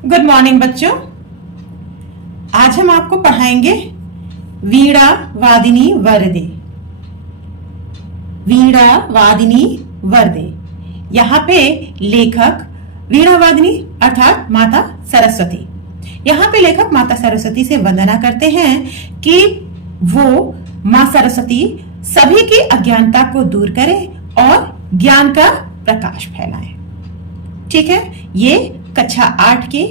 Good morning बच्चों। आज हम आपको पढ़ाएंगे वीणा वादिनी वरदे। वीणा वादिनी वरदे। यहाँ पे लेखक वीणा वादिनी अर्थात माता सरस्वती, यहाँ पे लेखक माता सरस्वती से वंदना करते हैं कि वो माँ सरस्वती सभी की अज्ञानता को दूर करे और ज्ञान का प्रकाश फैलाए। ठीक है, ये कक्षा 8 की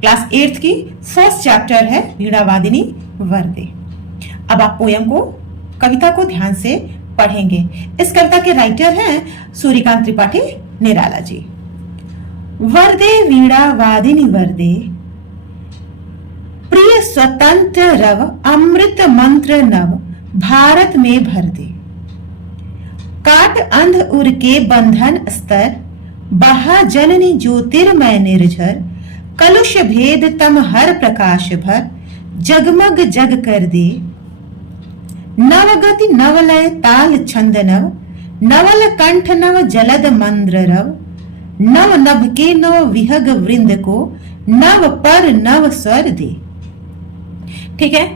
क्लास 8 की फर्स्ट चैप्टर है वीणा वादिनी वरदे। अब आप पोयम को, कविता को ध्यान से पढ़ेंगे। इस कविता के राइटर हैं सूर्यकांत त्रिपाठी निराला जी। वरदे वीणा वादिनी वरदे, प्रिय स्वतंत्र रव अमृत मंत्र नव भारत में भर दे। काट अंध उर के बंधन स्तर, बहा जननी ज्योतिर्मय निर्झर। कलुष भेद तम हर प्रकाश भर, जगमग जग कर दे। नवगति नवलय ताल छंद नव, नवल कंठ नव जलद मंद्र रव। नव नभ के नव विहग वृंद को, नव पर नव स्वर दे। ठीक है,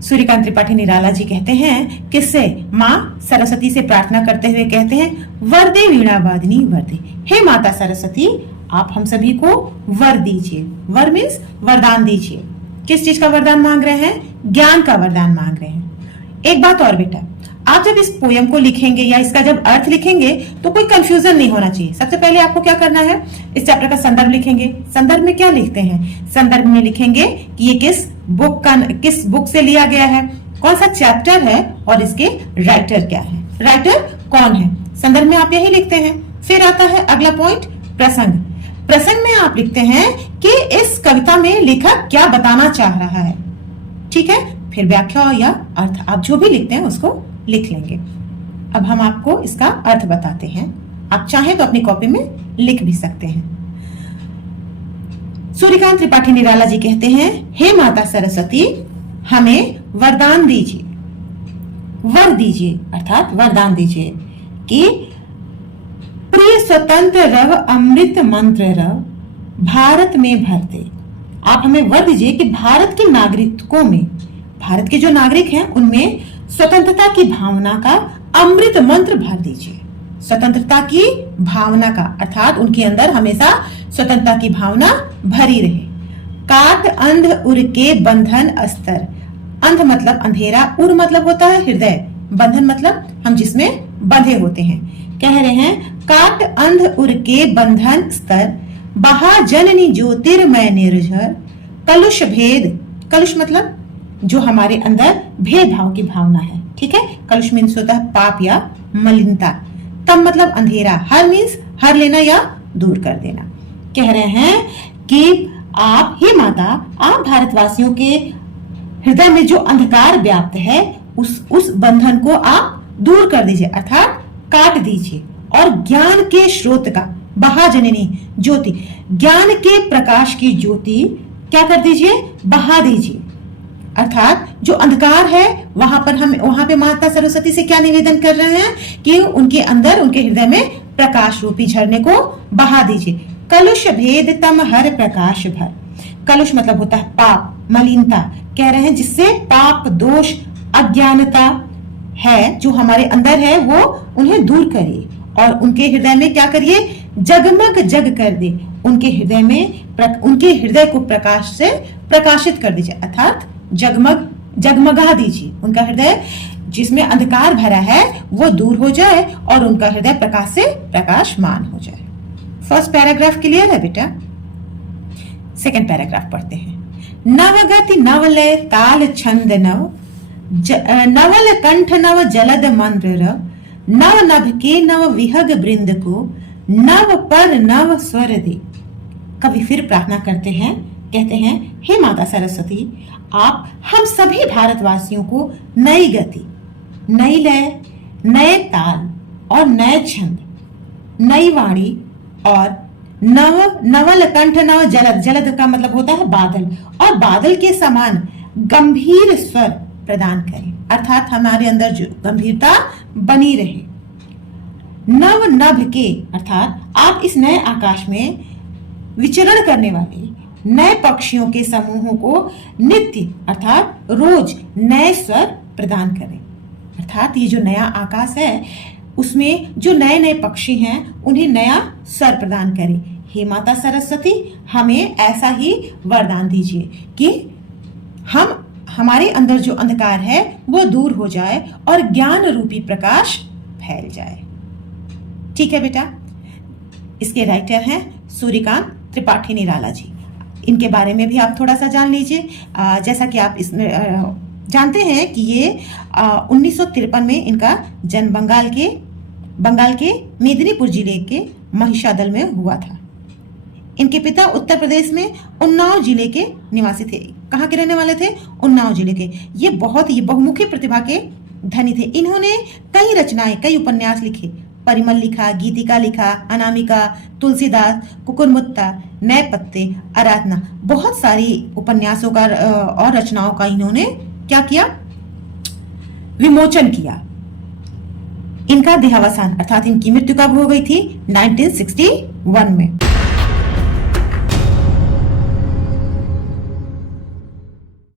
सूर्यकांत त्रिपाठी निराला जी कहते हैं किससे? माँ सरस्वती से प्रार्थना करते हुए कहते हैं, वरदे वीणा वादिनी वरदे, हे माता सरस्वती आप हम सभी को वर दीजिए। वर मीन्स वरदान दीजिए। किस चीज का वरदान मांग रहे हैं? ज्ञान का वरदान मांग रहे हैं। एक बात और बेटा, आप जब इस पोयम को लिखेंगे या इसका जब अर्थ लिखेंगे तो कोई कंफ्यूजन नहीं होना चाहिए। सबसे पहले आपको क्या करना है, इस चैप्टर का संदर्भ लिखेंगे। संदर्भ में क्या लिखते हैं? संदर्भ में लिखेंगे कि ये किस बुक से लिया गया है, कौन सा चैप्टर है और इसके राइटर क्या है, राइटर कौन है। संदर्भ में आप यही लिखते हैं। फिर आता है अगला पॉइंट, प्रसंग। प्रसंग में आप लिखते हैं कि इस कविता में लेखक क्या बताना चाह रहा है। ठीक है, फिर व्याख्या या अर्थ आप जो भी लिखते हैं उसको लिख लेंगे। अब हम आपको इसका अर्थ बताते हैं। आप चाहें तो अपनी कॉपी में लिख भी सकते हैं। सूर्यकांत त्रिपाठी निराला जी कहते हैं, हे माता सरस्वती हमें वरदान दीजिए। वर दीजिए अर्थात वरदान दीजिए कि प्रिय स्वतंत्र रव अमृत मंत्र रव भारत में भर दे। आप हमें वर दीजिए कि भारत के नागरिकों में, भारत के जो नागरिक हैं उनमें स्वतंत्रता की भावना का अमृत मंत्र भर दीजिए। स्वतंत्रता की भावना का अर्थात उनके अंदर हमेशा स्वतंत्रता की भावना भरी रहे। काट अंध उर के बंधन अस्तर, अंध मतलब अंधेरा, उर मतलब होता है हृदय, बंधन मतलब हम जिसमें बंधे होते हैं। कह रहे हैं काट अंध उर के बंधन स्तर, बहा जननी ज्योतिर्मय निर्झर। कलुष भेद, कलुष मतलब जो हमारे अंदर भेदभाव की भावना है। ठीक है, कलुष मीन्स होता है पाप या मलिनता। तम मतलब अंधेरा, हर मीन्स हर लेना या दूर कर देना। कह रहे हैं कि आप ही माता, आप भारतवासियों के हृदय में जो अंधकार व्याप्त है उस बंधन को आप दूर कर दीजिए अर्थात काट दीजिए। और ज्ञान के स्रोत का, बहा जननी ज्योति, ज्ञान के प्रकाश की ज्योति क्या कर दीजिए? बहा दीजिए। अर्थात जो अंधकार है वहां पे माता सरस्वती से क्या निवेदन कर रहे हैं कि उनके अंदर, उनके हृदय में प्रकाश रूपी झरने को बहा दीजिए। कलुष भेद तम हर प्रकाश भर। कलुष मतलब होता है पाप, मलिनता। कह रहे हैं जिससे पाप, दोष, अज्ञानता है जो हमारे अंदर है वो उन्हें दूर करिए और उनके हृदय में क्या करिए? जगमग जग कर दे। उनके हृदय में, उनके हृदय को प्रकाश से प्रकाशित कर दीजिए अर्थात जगमगा दीजिए। उनका हृदय जिसमें अंधकार भरा है वो दूर हो जाए और उनका हृदय प्रकाश से प्रकाशमान हो जाए। फर्स्ट पैराग्राफ क्लियर है बेटा? सेकंड पैराग्राफ पढ़ते हैं। नवगति नवलय ताल छंद नव, नवल कंठ नव जलद मंद्र रव। नव नभ के नव विहग वृंद को, नव पर नव स्वर दे। कवि फिर प्रार्थना करते हैं, कहते हैं, हे माता सरस्वती आप हम सभी भारतवासियों को नई गति, नई लय, नए ताल और नए छंद, नई वाणी और नवल कंठ नव जलद, जलद का मतलब होता है बादल, और बादल के समान गंभीर स्वर प्रदान करें अर्थात हमारे अंदर जो गंभीरता बनी रहे। नव नभ के अर्थात आप इस नए आकाश में विचरण करने वाले नए पक्षियों के समूहों को नित्य अर्थात रोज नए स्वर प्रदान करें। अर्थात ये जो नया आकाश है उसमें जो नए नए पक्षी हैं उन्हें नया स्वर प्रदान करें। हे माता सरस्वती, हमें ऐसा ही वरदान दीजिए कि हमारे अंदर जो अंधकार है वो दूर हो जाए और ज्ञान रूपी प्रकाश फैल जाए। ठीक है बेटा। इसके राइटर हैं सूर्यकांत त्रिपाठी निराला जी। इनके बारे में भी आप थोड़ा सा जान लीजिए। जैसा कि आप इसमें जानते हैं कि ये 1953 में इनका जन्म बंगाल के मेदिनीपुर जिले के महिषादल में हुआ था। इनके पिता उत्तर प्रदेश में उन्नाव जिले के निवासी थे। कहाँ के रहने वाले थे? उन्नाव जिले के। ये बहुत ही बहुमुखी प्रतिभा के धनी थे। इन्होंने कई रचनाएं, कई उपन्यास लिखे। परिमल लिखा, गीतिका लिखा, अनामिका, तुलसीदास, कुकुरमुत्ता, नए पत्ते, आराधना, बहुत सारी उपन्यासों का और रचनाओं का इन्होंने क्या किया? विमोचन किया। इनका देहावसान अर्थात इनकी मृत्यु कब हो गई थी? 1961 में।